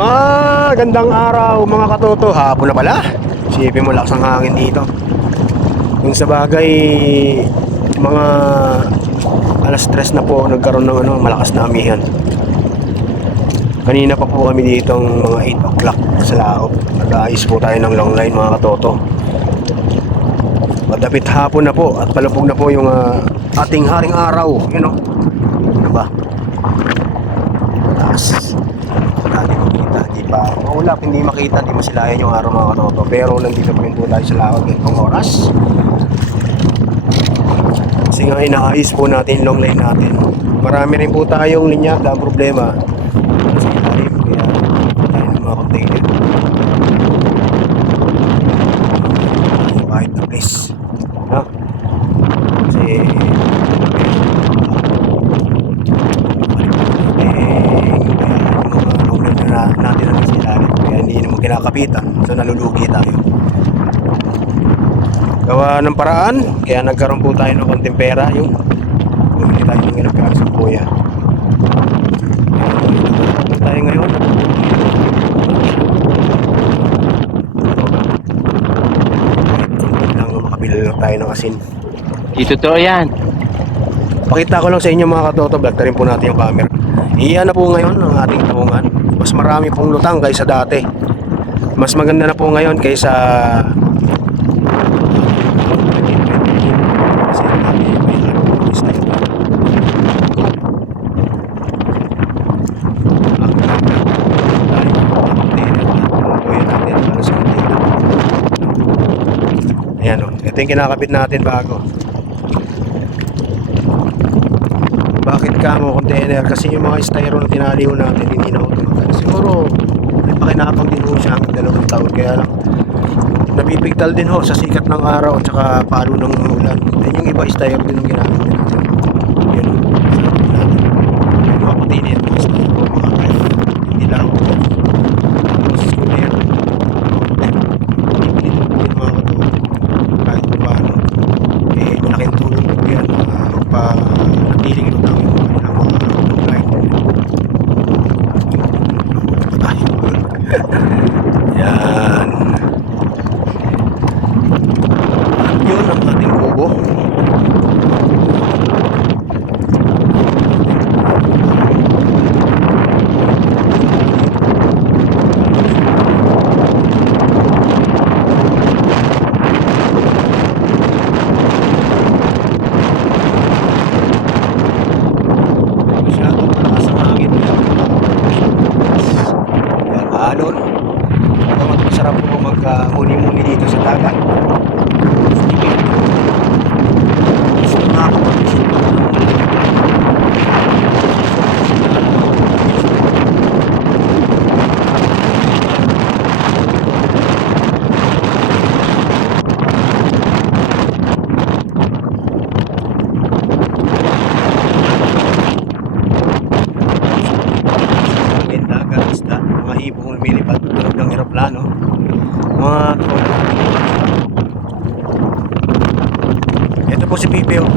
Magandang araw mga katoto. Hapon na pala. Sipin mo, lakas ng hangin dito. Kung sa bagay, mga alas 3 na po nagkaroon ng malakas na amihan. Kanina pa po kami dito mga 8 o'clock sa laot. Nag-aayos po tayo ng long line mga katoto. Madapit hapon na po at palubog na po yung ating haring araw. Yun o. Ano ba? Taas. Natin makita, di ba? Maulap, hindi makita, di masilayan yung araw mga katoto. Pero nandito po rin po tayo sa laot ng oras. Kasi nga inaayos po natin long line natin. Marami rin po tayong linyada, ang problema sa ilalim, kaya tayo ng mga container. Kahit na place, ha? Kasi natin ang sa ilalim, kaya hindi naman kinakapitan, so nalulugi tayo. Gawa ng paraan, kaya nagkaroon po tayo ng konting pera, yung bumili tayo ng ilang pera sa kuya. Tayo ngayon lang makabili lang tayo ng asin. Di totoo yan. Pakita ko lang sa inyo mga katoto, vlog na rin po natin yung camera. Iyan na po ngayon ang ating tamungan. Mas marami pong lutang kaysa dati. Mas maganda na po ngayon kaysa ayan o, ito yung kinakabit natin bago. Bakit kamo container? Kasi yung mga styro na tinaliw natin hindi na automatic. Siguro may pakinapang din ho siya hanggang 2 taon, kaya lang napipigtal din ho sa sikat ng araw at saka palo ng ulan. Then yung iba styro din ang ginamit natin. Yun o, yung mga container, mga styro, mga ref, hindi lang tapos schooner, pipilit po din mga katoto. Kahit pa paano malaking tulong po yan magpa-natiling lutang yung kanilang mga online. Yan. Yun ang ating kubo. Alon. Masarap po mag-muni-muni dito sa dagat. Mga ibong lumilipad tulog ng aeroplano, mga ito po si Pipe, oh.